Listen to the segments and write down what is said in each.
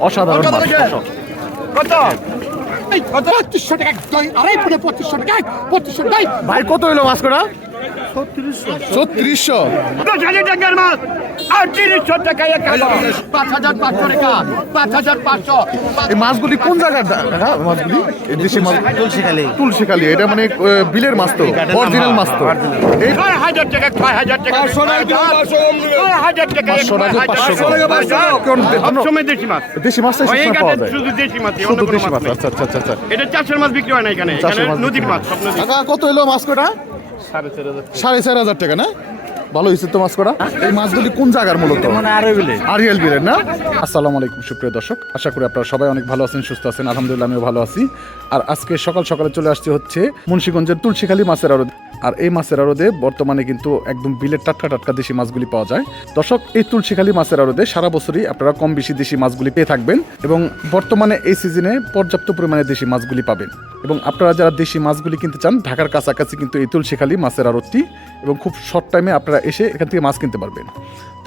অসাধারণ কত পঁচিশশো টাকা দই আড়াই পঁচিশশো টাকা পঁচিশশো টাকা ভাই কত হইল মাছ কটা? ছত্রিশশো। দশ হাজার টাকার মাছ আর টাকা এক পাঁচ হাজার পাঁচশো টাকা। পাঁচ হাজার পাঁচশো। এই মাছগুলি কোন জায়গার মাছগুলি? দেশি মাছ তুলসীখালি। তুলসীখালি এটা মানে বিলের মাছ তো অরিজিনাল মাছ তো। ছয় হাজার টাকা ছয় হাজার টাকা। ছয় হাজার টাকা পাঁচশো টাকা, হাজার। পাঁচশো? ছয় টাকা, হাজার। কোন দে- সবসময় দেশি মাছ। দেশি শুধু মাছ শুধু দেশি মাছ মাছ আচ্ছা আচ্ছা আচ্ছা আচ্ছা। এটা চাষের মাছ বিক্রি হয় না এখানে। এখানে চাষের মাছ নদীর মাছ হয়। কত হলো মাছ কটা? সাড়ে চার হাজার টাকা। না? ভালো হয়েছে তো মাছ করা। এই মাছগুলি কোন জায়গার মূলত? আরিয়াল বিলের না? আসসালামু আলাইকুম সুপ্রিয় দর্শক। আশা করি আপনারা সবাই অনেক ভালো আছেন সুস্থ আছেন। আলহামদুলিল্লাহ আমিও ভালো আছি। আর আজকে সকাল সকালে চলে আসছে হচ্ছে মুন্সীগঞ্জের তুলসীখালী মাছের আড়ত। আর এই মাছের আরোদে বর্তমানে কিন্তু একদম বিলের টাটকা টাটকা দেশি মাছগুলি পাওয়া যায়। দর্শক, এই তুলসীখালি মাছের আরোদে সারা বছরই আপনারা কম বেশি দেশি মাছগুলি পেয়ে থাকবেন এবং বর্তমানে এই সিজনে পর্যাপ্ত পরিমাণে দেশি মাছগুলি পাবেন। এবং আপনারা যারা দেশি মাছগুলি কিনতে চান, ঢাকার কাছাকাছি কিন্তু এই তুলসীখালি মাছের আড়তটি এবং খুব শর্ট টাইমে আপনারা এসে এখান থেকে মাছ কিনতে পারবেন।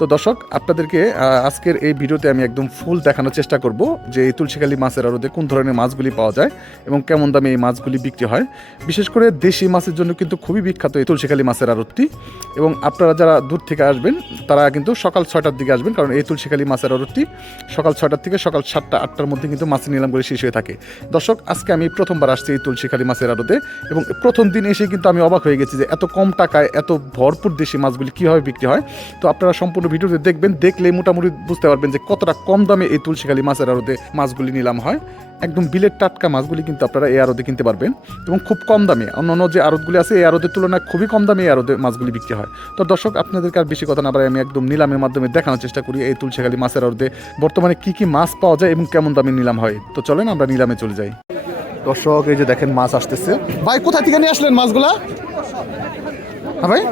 তো দর্শক, আপনাদেরকে আজকের এই ভিডিওতে আমি একদম ফুল দেখানোর চেষ্টা করব যে এই তুলসীখালী মাছের আড়তে কোন ধরনের মাছগুলি পাওয়া যায় এবং কেমন দামে এই মাছগুলি বিক্রি হয়। বিশেষ করে দেশি মাছের জন্য কিন্তু খুবই বিখ্যাত এই তুলসীখালী মাছের আড়তটি এবং আপনারা যারা দূর থেকে আসবেন, তারা কিন্তু সকাল ছয়টার দিকে আসবেন কারণ এই তুলসীখালী মাছের আড়তটি সকাল ছয়টার থেকে সকাল সাতটা, আটটার মধ্যে কিন্তু মাছের নিলাম করে শেষ হয়ে থাকে। দর্শক, আজকে আমি প্রথমবার আসছি এই তুলসীখালী মাছের আড়তে এবং প্রথম দিন এসে কিন্তু আমি অবাক হয়ে গেছি যে এত কম টাকায় এত ভরপুর দেশি মাছগুলি কীভাবে বিক্রি হয়। তো আপনারা সম্পূর্ণ ভিডিওতে দেখবেন দেখলে মোটামুটি বুঝতে পারবেন যে কতটা কম দামে এই তুলসীখালী মাছের আড়তে মাছগুলি নিলাম হয়। একদম বিলের টাটকা মাছগুলি কিন্তু আপনারা এই আড়তে কিনতে পারবেন এবং খুব কম দামে। অন্যান্য যে আড়তগুলি আছে, এই আড়তের তুলনায় খুবই কম দামে এই আড়তে মাছগুলি বিক্রি হয়। তো দর্শক, আপনাদেরকে আর বেশি কথা না পারে আমি একদম নিলামের মাধ্যমে দেখানোর চেষ্টা করি এই তুলসীখালী মাছের আড়তে। বর্তমানে কি কি মাছ পাওয়া যায় এবং কেমন দামে নিলাম হয়? তো চলেন আমরা নিলামে চলে যাই। দর্শক, এই যে দেখেন মাছ আসতেছে। ভাই, কোথা থেকে নিয়ে আসলেন মাছগুলা? হ্যাঁ ভাই?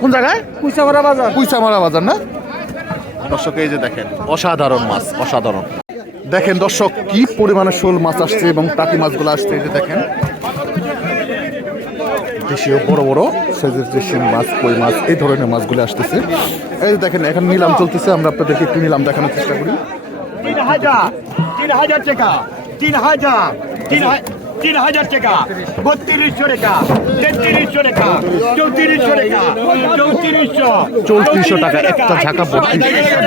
কোন জায়গায়? কুইসামারা বাজার। কুইসামারা বাজার না? দর্শক এই যে দেখেন অসাধারণ মাছ অসাধারণ। দেখেন দর্শক কি পরিমাণে শোল মাছ আসছে এবং টাকি মাছগুলো আসছে এই যে দেখেন। দেশীয় বড় বড় সাইজের যে মাছ কই মাছ এই ধরনের মাছগুলো আসতেছে। এই যে দেখেন এখন নিলাম চলতেছে আমরা আপনাদেরকে একটু নিলাম দেখানোর চেষ্টা করি। তিন হাজার তিন হাজার টাকা তিন হাজার তিন হাজার। তিন হাজার টাকা বত্রিশশো টাকা তেত্রিশশো টাকা চৌত্রিশশো টাকা চৌত্রিশশো চৌত্রিশশো টাকা একটা ঝাঁকা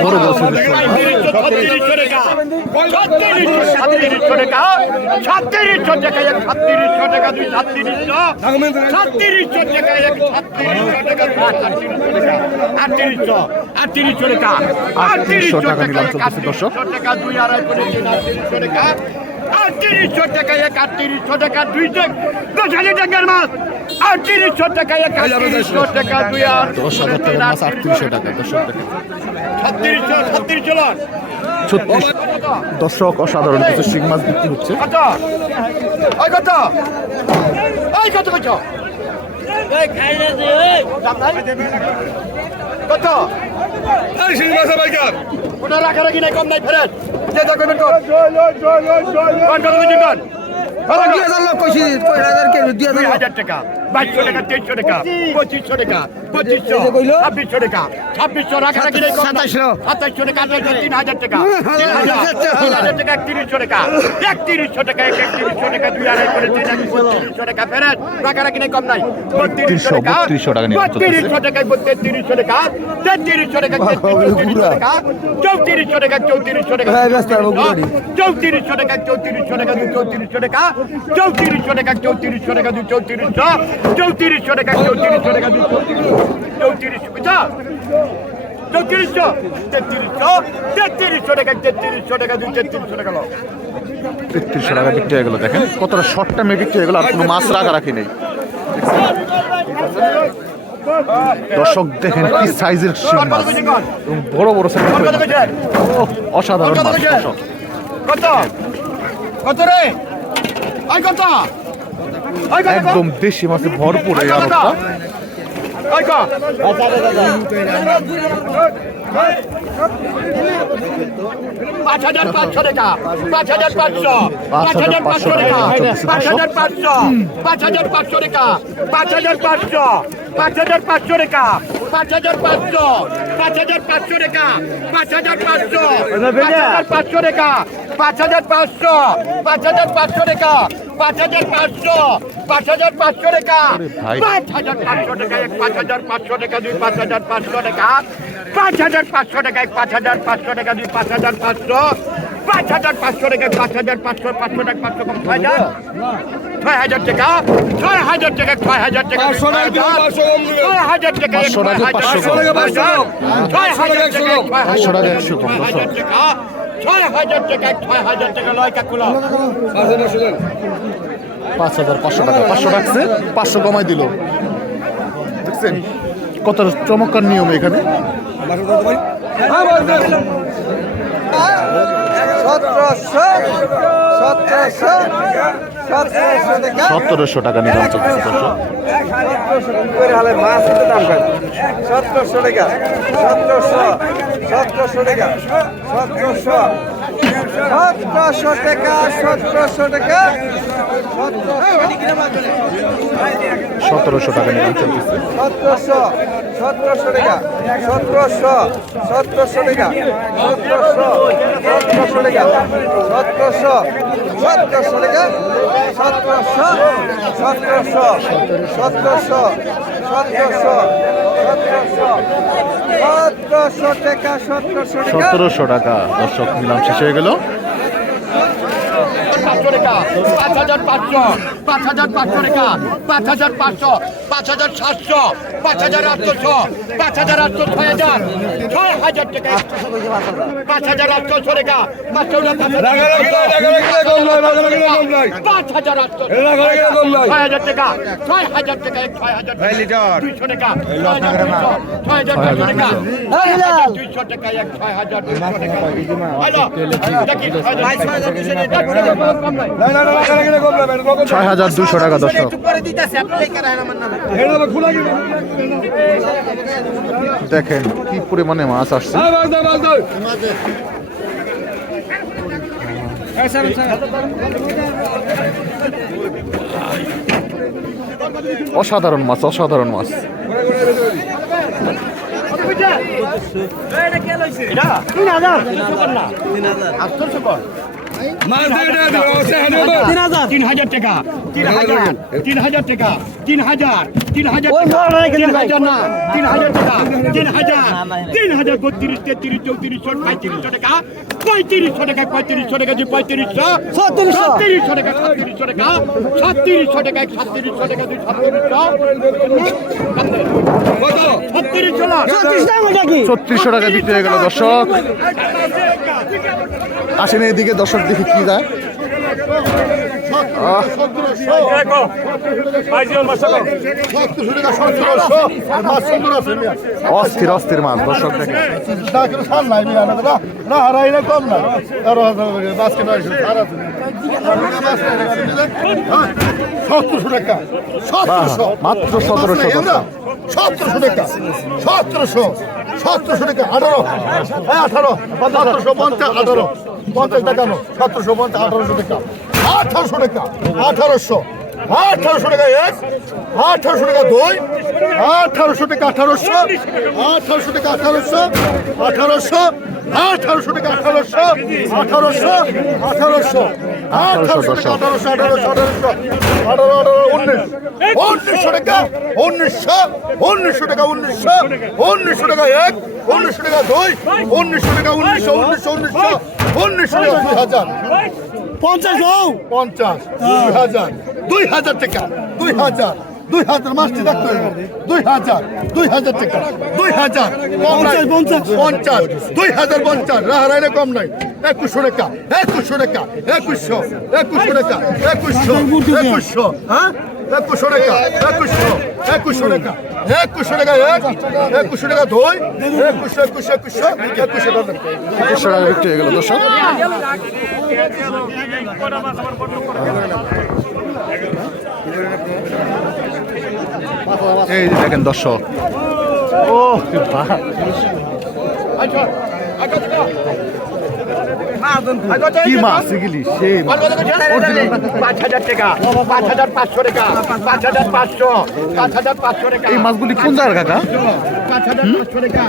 বড় বড় সাইজের শোল মাছ। ছত্রিশশো টাকা ছত্রিশশো সাতত্রিশশো টাকা সাতত্রিশশো টাকা এক সাতত্রিশশো টাকা দুই সাতত্রিশশো সাতত্রিশশো টাকা এক সাতত্রিশশো টাকা দুই সাতত্রিশশো টাকা আটত্রিশশো আটত্রিশশো টাকা আটত্রিশশো টাকা নিলাম চলতেছে দর্শক। টাকা দুই আড়াই করে আটত্রিশশো টাকা আটত্রিশশো টাকা এক আটত্রিশশো টাকা দুই টাকা দশ হাজার টাকার মাছ। আটত্রিশশো টাকা এক আটত্রিশশো টাকা দুই দশ হাজার টাকার মাছ আটত্রিশশো টাকা। দর্শক দেখেন ছত্রিশশো ছত্রিশশো ছত্রিশ। দর্শক অসাধারণ কিছু শিং মাছ বিক্রি হচ্ছে। কত? কত? কত? কত? ওটা রাখা রাখি নাই কম নাই ফেরত যে কোন দুই হাজার লোক দুই হাজার টাকা বাইশশো টাকা তেইশশো টাকা পঁচিশশো টাকা পঁচিশশো? ছাব্বিশশো টাকা ছাব্বিশশো রাখা রাখি। সাতাশশো। সাতাশশো টাকা আঠাশশো তিন হাজার টাকা তিন হাজার তিন হাজার টাকা একত্রিশশো টাকা একত্রিশশো টাকা এক একত্রিশশো টাকা দুই আড়াই করে তিন এক বত্রিশশো টাকা ফেরত রাখা রাখি কম নাই বত্রিশশো টাকা বত্রিশশো টাকা নিয়ে চলতেছে। বত্রিশশো টাকা তেত্রিশশো টাকা তেত্রিশশো টাকা চৌত্রিশশো টাকা চৌত্রিশশো টাকা চৌত্রিশশো টাকা হ্যাঁ, হব, গুড়ি। চৌত্রিশশো টাকা চৌত্রিশশো চৌত্রিশশো টাকা চৌত্রিশশো টাকা চৌত্রিশশো টাকা চৌত্রিশশো চৌত্রিশশো টাকা চৌত্রিশশো টাকা চৌত্রিশশো বুঝা চৌত্রিশশো তেত্রিশশো তেত্রিশশো টাকা তেত্রিশশো টাকা দুই তেত্রিশশো টাকা লো তেত্রিশশো টাকা বিক্রি হয়ে গেল দেখেন। কতটা শর্ট টাইমে বিক্রি হয়ে গেল আর কোনো মাছ রাখা রাখি নেই। দর্শক দেখেন কি সাইজের শিং মাছ। এবং বড় বড় সাইজের ওহ, অসাধারণ কত মাছ কত? কত রে? কত? একদম দেশি মাছে ভরপুর এই আড়তটা পাঁচ হাজার পাঁচশো টাকা পাঁচ হাজার পাঁচশো পাঁচ হাজার পাঁচশো টাকা পাঁচ হাজার পাঁচশো পাঁচ হাজার পাঁচশো টাকা পাঁচ হাজার পাঁচশো পাঁচ হাজার পাঁচশো টাকা পাঁচ হাজার পাঁচশো পাঁচ হাজার পাঁচশো টাকা পাঁচ হাজার পাঁচশো পাঁচ হাজার পাঁচশো টাকা পাঁচ হাজার পাঁচশো পাঁচ হাজার পাঁচশো টাকা পাঁচ হাজার পাঁচশো পাঁচ হাজার পাঁচশো টাকা পাঁচ হাজার পাঁচশো টাকা এক পাঁচ হাজার পাঁচশো টাকা দুই পাঁচ হাজার পাঁচশো টাকা পাঁচ হাজার পাঁচশো টাকা এক পাঁচ হাজার পাঁচশো টাকা দুই পাঁচ হাজার পাঁচশো পাঁচ হাজার পাঁচশো টাকা পাঁচ হাজার পাঁচশো পাঁচশো টাকা পাঁচশো কম ছয় হাজার ছয় হাজার টাকা ছয় হাজার টাকা ছয় হাজার টাকা ছয় হাজার টাকা ছয় হাজার, টাকা, ছয় হাজার টাকা ছয় হাজার টাকা ছয় হাজার টাকা এক ছয় হাজার টাকা লয় কাকুলা পাঁচ হাজার পাঁচশো টাকা। পাঁচশো রাখছে, পাঁচশো কমাই দিল। দেখছেন? কত চমৎকার নিয়ম এখানে। সতেরোশো টাকা নিলাম চলতেছে, দর্শক। সতেরোশো টাকা, সতেরোশো সতেরোশো টাকা, সতেরোশো। সতেরোশো টাকা সতেরোশো টাকা সতেরোশো নিলাম চলতেছে সতেরোশো টাকা সতেরোশো টাকা সতেরোশো সতেরোশো টাকা সতেরোশো সতেরোশো টাকা সতেরোশো সতেরোশো সতেরোশো সতেরোশো টাকা, দর্শক, নিলাম শেষ হয়ে গেল। পাঁচশো টাকা পাঁচ হাজার পাঁচশো পাঁচ হাজার পাঁচশো টাকা, পাঁচ হাজার পাঁচশো, পাঁচ হাজার সাতশো, পাঁচ হাজার আটশোশো পাঁচ হাজার আটশো ছয় হাজার ছয় হাজার টাকা পাঁচ হাজার আটশোশো টাকা পাঁচ হাজার আটশো ছয় হাজার টাকা ছয় হাজার টাকা এক ছয় হাজার দুইশো টাকা ছয় হাজার দুইশো টাকা ছয় হাজার দুইশো টাকা এক ছয় হাজার দুইশো টাকা ছয় হাজার টাকা দুশো দেখেন কি পরিমাণে মাছ আসছে। অসাধারণ মাছ অসাধারণ মাছ। তিন হাজার। তিন ছত্রিশশো টাকা বিক্রি হয়ে গেল দর্শক আসেন এদিকে দর্শক দেখি কি যায় অস্থির অস্থির মাছ দর্শক মাত্র সতেরোশো সতেরোশো টাকা। সতেরোশো সতেরোশো টাকা, আঠারো। হ্যাঁ আঠারো, সতেরোশো পঞ্চাশ, আঠারো। পঞ্চাশ টাকা সতেরোশো পঞ্চাশ, আঠারোশো টাকা। আঠারোশো টাকা, আঠারোশো। আঠারোশো টাকা এক, আঠারোশো টাকা দুই, আঠারোশো টাকা আঠারোশো আঠারোশো টাকা আঠারোশো আঠারোশো আঠারোশো টাকা আঠারোশো আঠারোশো আঠারোশো আঠারোশো আঠারোশো আঠারোশো আঠারোশো, আঠারো আঠারো, উনিশ, উনিশশো টাকা, উনিশশো উনিশশো টাকা, উনিশশো উনিশশো টাকা এক, উনিশশো টাকা দুই, উনিশশো টাকা, উনিশশো উনিশশো উনিশশো উনিশশো টাকা দুই হাজার। পঞ্চাশ পঞ্চাশ দুই হাজার দুই হাজার টাকা দুই হাজার দুই হাজার মাসটি রাখতে হবে। দুই হাজার দুই হাজার টাকা দুই হাজার পঞ্চাশ পঞ্চাশ। পঞ্চাশ দুই হাজার পঞ্চাশ। রাহারাইনে কম নাই। একুশশো টাকা একুশশো টাকা একুশশো একুশশো টাকা একুশশো একুশশো হ্যাঁ? একুশশো টাকা একুশশো একুশশো টাকা একুশশো টাকা এক একুশশো টাকা দুই একুশশো একুশশো একুশশো একুশশো টাকা। একুশশো টাকা বিক্রি হয়ে গেল দর্শক। এই যে দেখেন দর্শক। ও কি ভা- কি মাছ এগুলি? সেই পাঁচ হাজার টাকা পাঁচ হাজার পাঁচশো টাকা পাঁচ হাজার পাঁচশো পাঁচ হাজার পাঁচশো টাকা। এই মাছগুলি কোন জায়গার কাকা? পাঁচ হাজার পাঁচশো টাকা।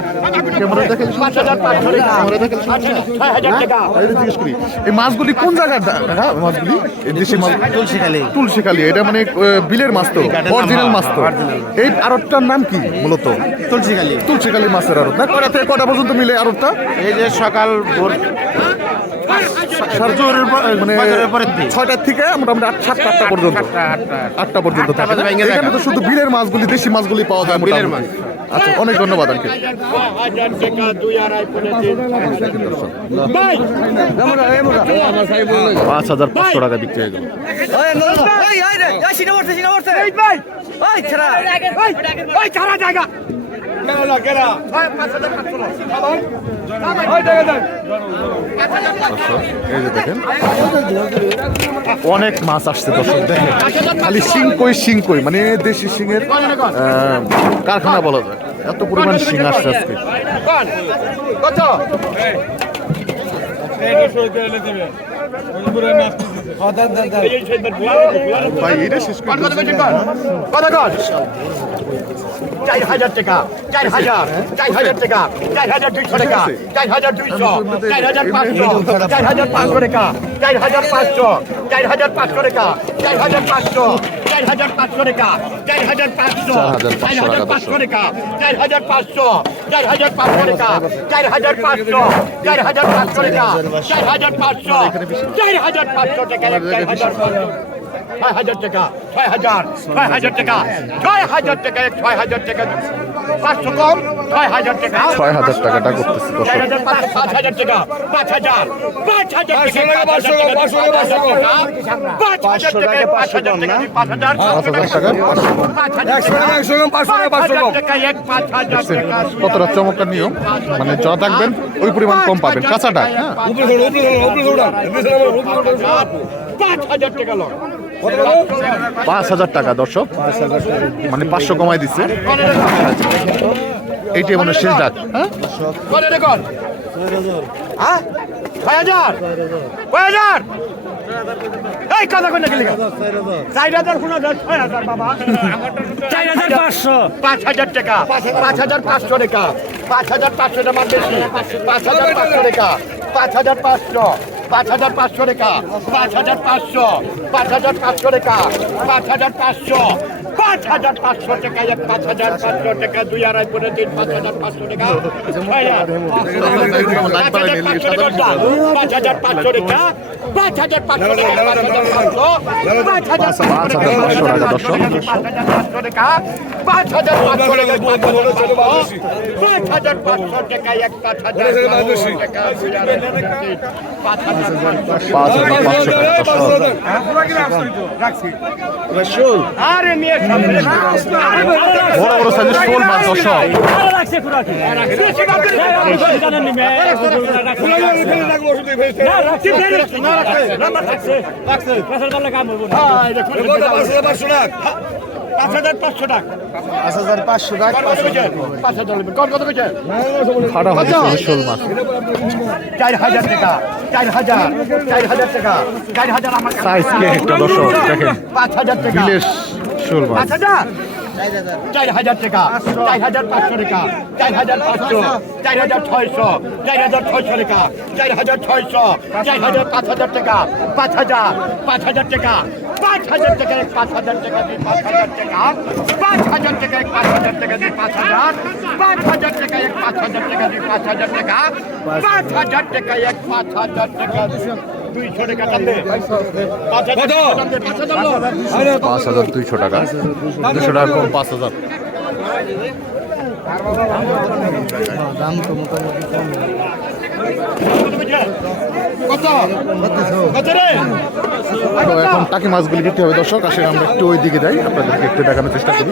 পাঁচ হাজার পাঁচশো টাকা। ছয় হাজার টাকা। এটা জিজ্ঞেস করি। এই মাছগুলি কোন জায়গার কাকা মাছগুলি? দেশি মাছ তুলসীখালি। তুলসীখালি। এটা মানে বিলের মাছ তো। অরিজিনাল মাছ তো। এই আড়তটার নাম কি মূলত? তুলসীখালি। তুলসীখালি মাছের আড়ত না? কটা থেকে কটা পর্যন্ত মিলে আড়তটা? এই যে সকাল ভোর মানে। ছয়টার থেকে মোটামুটি আট সাতটা আটটা পর্যন্ত। আটটা পর্যন্ত থাকে এখানে তো শুধু বিলের মাছগুলি দেশি মাছগুলি পাওয়া যায় বিলের আচ্ছা অনেক ধন্যবাদ আঙ্কেল। পাঁচ হাজার পাঁচশো টাকা বিক্রি হয়ে গেল। ওই ছাড়া জায়গা। এই যে দেখেন অনেক মাছ আসছে দর্শক দেখেন খালি শিং কই শিং কই মানে দেশি শিংয়ের আহ, কারখানা বলা যায় এত পরিমাণ শিং আসছে আজকে কত চার হাজার টাকা। চার হাজার চার হাজার টাকা। চার হাজার দুইশো টাকা। চার হাজার দুইশো চার হাজার পাঁচশো চার হাজার পাঁচশো টাকা। চার হাজার পাঁচশো চার হাজার পাঁচশো টাকা। চার হাজার পাঁচশো চার হাজার পাঁচশো টাকা চার হাজার পাঁচশো চার হাজার পাঁচশো টাকা চার হাজার পাঁচশো চার হাজার পাঁচশো টাকা চার হাজার পাঁচশো চার হাজার পাঁচশো টাকা চার হাজার পাঁচশো চার হাজার পাঁচশো টাকা চার হাজার পাঁচশো ছয় হাজার টাকা ছয় হাজার ছয় হাজার টাকা ছয় হাজার টাকা ছয় হাজার টাকা পাঁচশো কম ছয় হাজার টাকা ছয় হাজার টাকাটা করতেছে পাঁচ হাজার টাকা পাঁচ হাজার পাঁচ হাজার টাকা পাঁচ হাজার টাকা পাঁচ হাজার টাকা পাঁচ কতটা চমৎকার নিয়ম মানে যা থাকবেন ওই পরিমাণ কম পাবেন কাঁচাটা হ্যাঁ পাঁচ হাজার টাকা লোক পাঁচ হাজার টাকা দর্শক। মানে পাঁচশো কমাই দিচ্ছে। এইটি মানে শেষ ডাক। হ্যাঁ? হ্যাঁ পাঁচ হাজার টাকা। পাঁচ হাজার পাঁচশো টাকা। পাঁচ হাজার পাঁচশো টাকা পাঁচ হাজার পাঁচশো টাকা। পাঁচ হাজার পাঁচশো। পাঁচ হাজার পাঁচশো টাকা পাঁচ হাজার পাঁচশো পাঁচ হাজার পাঁচশো টাকা পাঁচ হাজার পাঁচশো। পাঁচ হাজার পাঁচশো টাকা এক পাঁচ হাজার পাঁচশো টাকা দুই আড়াই পনেরো তিন পাঁচ হাজার পাঁচশো টাকা পাঁচ হাজার পাঁচশো টাকা পাঁচ হাজার পাঁচশো টাকা পাঁচ হাজার পাঁচশো টাকা পাঁচ হাজার পাঁচশো টাকা পাঁচ হাজার পাঁচশো টাকা এক পাঁচ হাজার পাঁচশো টাকা পাঁচ হাজার পাঁচশো টাকা দর্শক আরে সামনে বড় বড় সাইজের শোল মাছ দর্শক চার হাজার টাকা চার হাজার চার হাজার টাকা চার হাজার আমার সাইজ একটা দর্শক দেখেন। পাঁচ হাজার টাকা। পাঁচ হাজার চার হাজার টাকা চার হাজার পাঁচশো টাকা চার হাজার পাঁচশো চার হাজার ছয়শো চার হাজার ছয়শো টাকা চার হাজার ছয়শো চার হাজার পাঁচ হাজার টাকা পাঁচ হাজার পাঁচ হাজার টাকা পাঁচ হাজার টাকা পাঁচ হাজার টাকা দিয়ে পাঁচ হাজার টাকা পাঁচ হাজার টাকা পাঁচ হাজার টাকা দিয়ে পাঁচ হাজার পাঁচ হাজার টাকা এক পাঁচ হাজার টাকা দিয়ে পাঁচ হাজার টাকা পাঁচ হাজার টাকা এক পাঁচ হাজার টাকা পাঁচ হাজার দুইশো টাকা। দুশো টাকা কম পাঁচ হাজার। কত কত রে তো এখন টাকি মাছগুলি বিক্রি হবে দর্শক আসলে আমরা একটু ওই দিকে যাই আপনাদেরকে একটু দেখানোর চেষ্টা করি।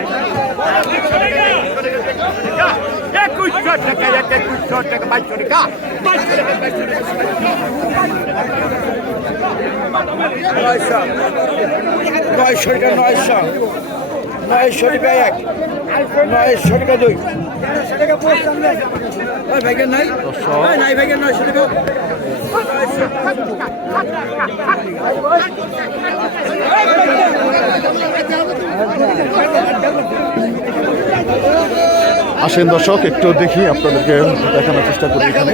একুশশো টাকা এক একুশশো টাকা বাইশশো টাকা বাইশশো টাকা বাইশশো টাকা নয়শো টাকা নয়শো নয়শো টাকা এক নয়শো টাকা দুই ভাইকে নাই নাই ভাইকে নয়শো টাকা আসেন দর্শক একটু দেখি আপনাদেরকে দেখানোর চেষ্টা করি এখানে।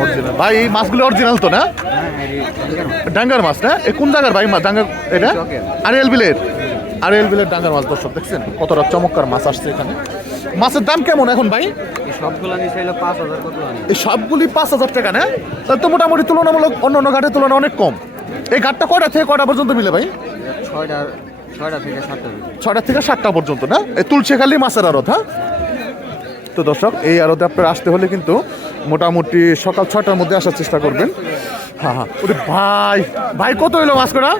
অরিজিনাল ভাই এই মাছগুলো অরিজিনাল তো না? ডাঙ্গার মাছ না? এ কোন জায়গার ভাই মা- ডাঙ্গার এটা? আরিয়াল বিলের। আরিয়াল বিলের ডাঙ্গার মাছ দর্শক দেখছেন? কতটা চমৎকার মাছ আসছে এখানে। মাছের দাম কেমন এখন ভাই? সবগুলো পাঁচ হাজার এই সবগুলি পাঁচ হাজার টাকা না? তাহলে তো মোটামুটি তুলনামূলক অন্য অন্য ঘাটের তুলনায় অনেক কম। এই ঘাটটা কয়টা থেকে কয়টা পর্যন্ত মিলে ভাই? ছয়টা ছয়টা থেকে সাতটা ছয়টা থেকে সাতটা পর্যন্ত না? এই তুলসীখালি মাছের আড়ত হ্যাঁ? তো দর্শক এই আড়তে আপনার আসতে হলে কিন্তু মোটামুটি সকাল ছয়টার মধ্যে আসার চেষ্টা করবেন। হ্যাঁ হ্যাঁ। ওরে ভাই ভাই কত হইল মাছ করা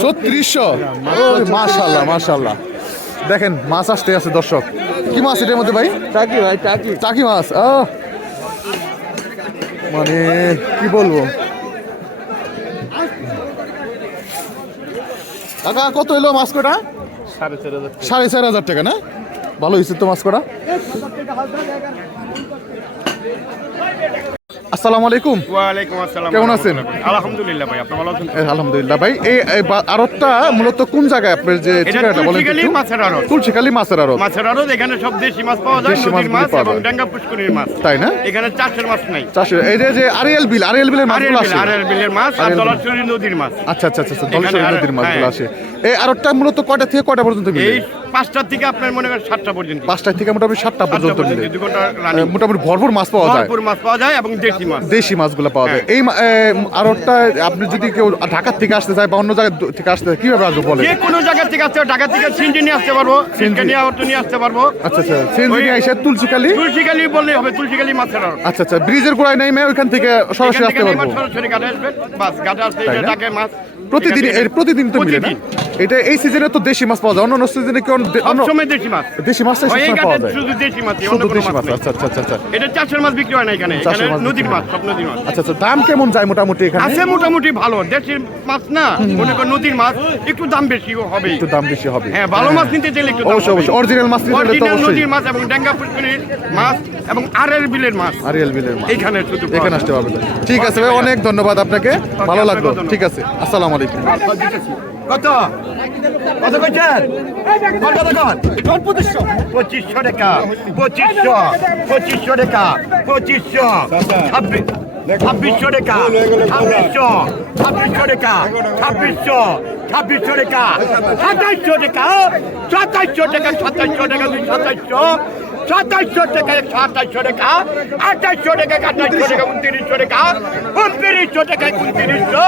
ছত্রিশশো। মাশাল্লাহ মাশাল্লাহ দেখেন মাছ আসতে আছে দর্শক। কি মাছ এটার মধ্যে ভাই? টাকি ভাই টাকি। টাকি মাছ মানে কি বলব? কাকা কত এলো মাছ কটা সাড়ে চার হাজার টাকা না? ভালো হয়েছে তো মাছ কটা আসসালামু আলাইকুম। ওয়ালাইকুম আসসালাম কেমন আছেন? আলহামদুলিল্লাহ ভাই আপনি ভালো আছেন? আলহামদুলিল্লাহ ভাই এই আড়তটা মূলত কোন জায়গায় আপনার যে ঠিকানাটা বলেন একটু? মাছের আড়ত। তুলসীখালী মাছের আড়ত। মাছের আরও এখানে সব দেশি মাছ পাওয়া যায় দেশি মাছ এবং ডাঙ্গা মাছ। তাই না? এখানে চাষের মাছ নাই। চাষের এই যে- যে আরিয়াল বিল আরিয়াল বিলের মাছগুলো আসে। আরেল বিলের মাছ আর আরিয়াল। দলাচুরি নদীর মাছ। আচ্ছা আচ্ছা আচ্ছা দলেশ্বরী আর- নদীর মাছগুলো হ্যাঁ। আসে। এই আড়তটা মূলত কয়টা থেকে কয়টা পর্যন্ত মিলে? পাঁচটার থেকে আপনার মনে করেন সাতটা পর্যন্ত। পাঁচটা থেকে মোটামুটি সাতটা পর্যন্ত মিলে। মোটামুটি ভরপুর মাছ পাওয়া যায়। ভরপুর মাছ পাওয়া যায় এবং দেশি মাছ। দেশি মাছগুলো পাওয়া যায়। এই মা- আপনি যদি কেউ ঢাকার থেকে আসতে চায় বা অন্য জায়গা থেকে আসতে চায় কীভাবে আসবে বলে যে কোনো জায়গা থেকে আসতে ঢাকা থেকে সিনজি নিয়ে আসতে পারব সিনকে নিয়ে অটো নিয়ে আসতে পারব। আচ্ছা আচ্ছা। সেনজিনি আইসা তুলসীখালী? তুলসীকালি বললেই হবে তুলসীকালি মাছের আচ্ছা আচ্ছা। ব্রিজের গোড়ায় নেমে ওইখান থেকে সরাসরি আসতে পারব। সরাসরি ঘাটে আসবেন। বাস ঘাটে আসতে তাই মাছ প্রতিদিন এর প্রতিদিন তো মিলে না। এটা এই সিজনে তো দেশি মাছ পাওয়া যায়। অন্য অন্য সিজনে কি অন্য- সবসময় দেশি মাছ। দেশি সবসময় পাওয়া যায়। শুধু দেশি মাছ শুধু দেশি মাছ মাছ। আচ্ছা আচ্ছা আচ্ছা আচ্ছা। এটা চাষের মাছ বিক্রি হয় না এখানে। এখানে নদীর মাছ সব নদীর মাছ। আচ্ছা আচ্ছা দাম কেমন যায় মোটামুটি এখানে? আছে মোটামুটি ভালো। দেশের মাছ না মনে কর নদীর মাছ একটু দাম বেশি হবে একটু দাম বেশি হবে। হ্যাঁ ভালো মাছ নিতে চাইলে একটু অবশ্যই অবশ্যই। অরিজিনাল মাছ নিতে তো অবশ্যই। নদীর মাছ এবং ডেঙ্গা পুষ্করির মাছ এবং আরের বিলের মাছ। আরিয়াল বিলের মাছ। এইখানে শুধু এখানে। আসতে পারবে। ঠিক আছে ভাই অনেক ধন্যবাদ আপনাকে। ভালো লাগল। ঠিক আছে আসসালামু আলাইকুম কত? কত কইছেন? কত কত পঁচিশশো। পঁচিশশো টাকা। পঁচিশশো। পঁচিশশো টাকা। পঁচিশশো। ছাব্বিশ ছাব্বিশশো টাকা। ছাব্বিশশো। ছাব্বিশশো টাকা। ছাব্বিশশো। ছাব্বিশশো টাকা। সাতাইশশো টাকা সাতাইশশো টাকা সাতাইশশো টাকা দুই সাতাইশশো। সাতাইশশো টাকা একশো আঠাইশশো টাকা আঠাইশশো টাকা আঠাইশশো টাকা উনত্রিশশো টাকা উনত্রিশশো টাকা উনত্রিশশো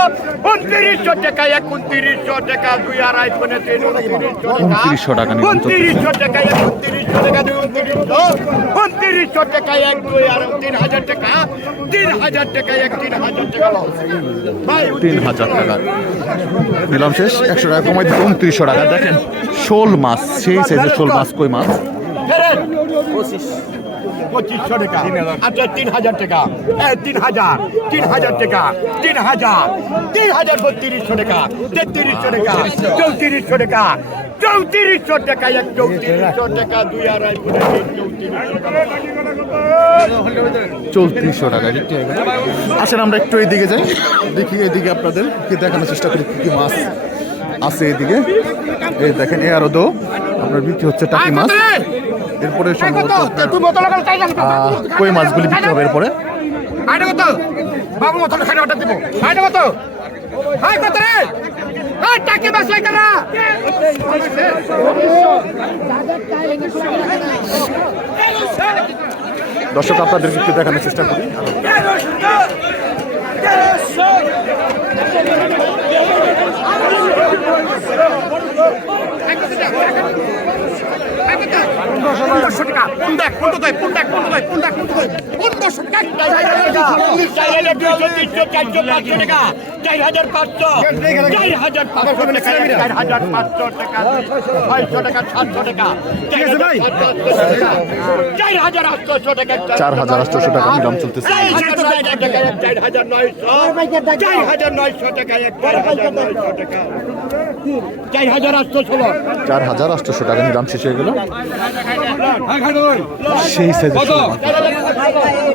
উনত্রিশশো টাকা এক উনত্রিশশো টাকা দুই আড়াই পনে তিন উনত্রিশশো টাকা 2900 টাকা নিলাম। উনত্রিশশো টাকা। এক উনত্রিশশো টাকা দুই উনত্রিশশো উনত্রিশশো টাকা এক দুই আর তিন হাজার টাকা তিন হাজার টাকা এক তিন হাজার টাকা ভাই তিন হাজার টাকা। নিলাম শেষ? একশো টাকা কমাই দিতে উনত্রিশশো টাকা। দেখেন শোল মাছ সেই সাইজের শোল মাছ কই মাছ? পঁচিশশো টাকা। আচ্ছা তিন হাজার টাকা। তিন হাজার তিন হাজার টাকা তিন হাজার তিন হাজার বত্রিশশো টাকা তেত্রিশশো টাকা চৌত্রিশশো টাকা চৌত্রিশশো টাকা এক চৌত্রিশশো টাকা দুই আড়াই চৌত্রিশশো টাকা। আসেন আমরা একটু এদিকে যাই দেখি এদিকে আপনাদের দেখানোর চেষ্টা করি কি মাছ। আছে এদিকে। এই দেখেন এ আরও দো। আপনার বিক্রি হচ্ছে টাকি মাছ। এরপরে সম্ভবত কই মাছগুলি বিক্রি হবে এরপরে? দর্শক আপনাদের একটু দেখানোর চেষ্টা করি। পনেরোশো টাকা পুন্ডাক পুন্ডু দেয় পুন্ডাক পুন্ডু দেয় পুন্ডাক পুন্ডু দেয় চার হাজার আটশো টাকা দাম চলতেছে চার হাজার আটশো চার হাজার টাকা চার হাজার টাকা চার হাজার নিলাম শেষ হয়ে গেল সেই সাইজের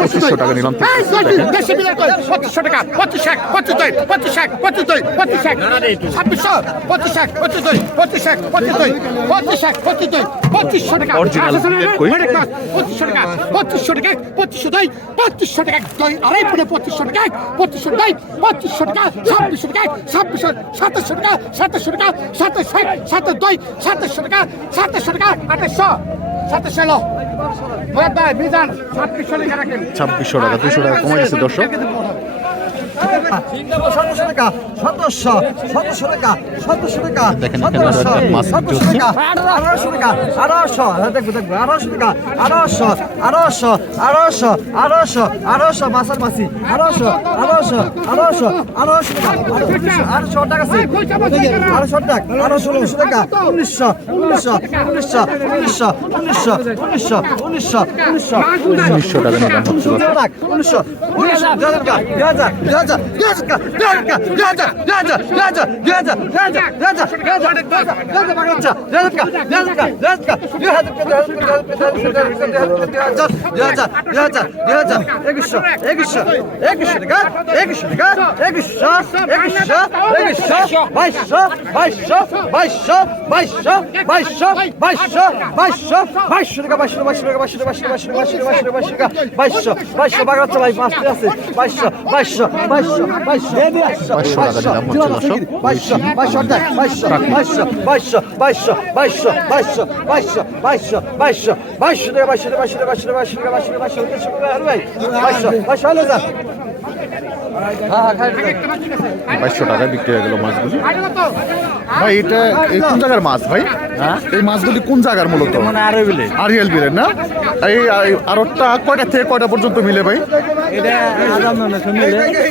পঁচিশশো টাকা নিলাম পঁচিশশো টাকা পঁচিশ এক পঁচিশ দুই পঁচিশ এক পঁচিশ দুই পঁচিশ এক ছাব্বিশশো পঁচিশ এক পঁচিশ দুই পঁচিশ এক পঁচিশ দুই পঁচিশ এক পঁচিশ দুই পঁচিশশো টাকা? পঁচিশশো টাকা পঁচিশশো টাকা পঁচিশশো দুই পঁচিশশো টাকা দুই আড়াই পরে পঁচিশশো টাকা পঁচিশশো দুই পঁচিশশো টাকা ছাব্বিশশো টাকা ছাব্বিশশো সাতাশশো টাকা সাতাশশো টাকা সাতাশ এক সাতাশ দুই সাতাশশো টাকা সাতাশশো টাকা আঠাশশো। ছাব্বিশশো টাকা দুশো টাকা কমে গেছে দর্শক। সতেরোশো টাকা সতেরোশো সতেরোশো টাকা সতেরোশো টাকা মাছ বিক্রি হচ্ছে। আঠারোশো টাকা আঠারোশো দেখব দেখব আঠারোশো টাকা আঠারোশো আঠারোশো আঠারোশো আঠারোশো আঠারোশো মাসার মাসি আঠারোশো আঠারোশো আঠারোশো আঠারোশো টাকা আঠারোশো টাকা আঠারোশো টাকা আঠারোশো উনিশশো টাকা উনিশশো উনিশশো উনিশশো উনিশশো উনিশশো উনিশশো উনিশশো উনিশশো উনিশশো টাকা নিলাম হচ্ছে দর্শক। টাকা উনিশশো উনিশশো দুই হাজার টাকা দুই হাজার দুই হাজার দুই হাজার টাকা দুই হাজার দুই হাজার দুই হাজার দুই হাজার দুই হাজার দুই হাজার দুই হাজার দুই হাজার দুই হাজার দুই হাজার টাকা হচ্ছে দুই হাজার টাকা দুই হাজার টাকা দুই হাজার টাকা দুই হাজার দুই হাজার দুই হাজার দুই হাজার দুই হাজার একুশশো একুশশো একুশশো টাকা একুশশো টাকা একুশশো একুশশো একুশশো বাইশশো বাইশশো বাইশশো বাইশশো বাইশশো বাইশশো বাইশশো বাইশশো টাকা বাইশশো বাইশশো টাকা বাইশশো বাইশশো বাইশশো বাইশশো বাইশশো বাইশশো টাকা বাইশশো বাইশশো বাগা হচ্ছে ভাই পাঁচটি আছে বাইশশো বাইশশো বাইশশো বাইশশো বাইশশো টাকা দিলাম হচ্ছে দর্শক। বাইশশো বাইশশো টাকা বাইশশো বাইশশো বাইশশো বাইশশো বাইশশো বাইশশো বাইশশো বাইশশো বাইশশো বাইশশো টাকা বাইশশো টাকা বাইশশো টাকা বাইশশো হ্যাঁ হ্যাঁ টাকায় বিক্রি হয়ে গেল মাছগুলি। ভাই এটা কোন জায়গার মাছ ভাই? এই মাছগুলি কোন জায়গার মূলত? আরিয়াল বিলের। না? এই আরতটা কয়টা থেকে কয়টা পর্যন্ত মিলে ভাই?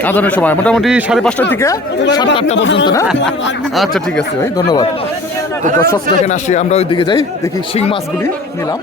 আজানের সময় মোটামুটি সাড়ে পাঁচটা থেকে সাত আটটা পর্যন্ত না? আচ্ছা ঠিক আছে ভাই ধন্যবাদ। তো দর্শক দেখেন আসি আমরা ওই দিকে যাই দেখি শিং মাছগুলি নিলাম।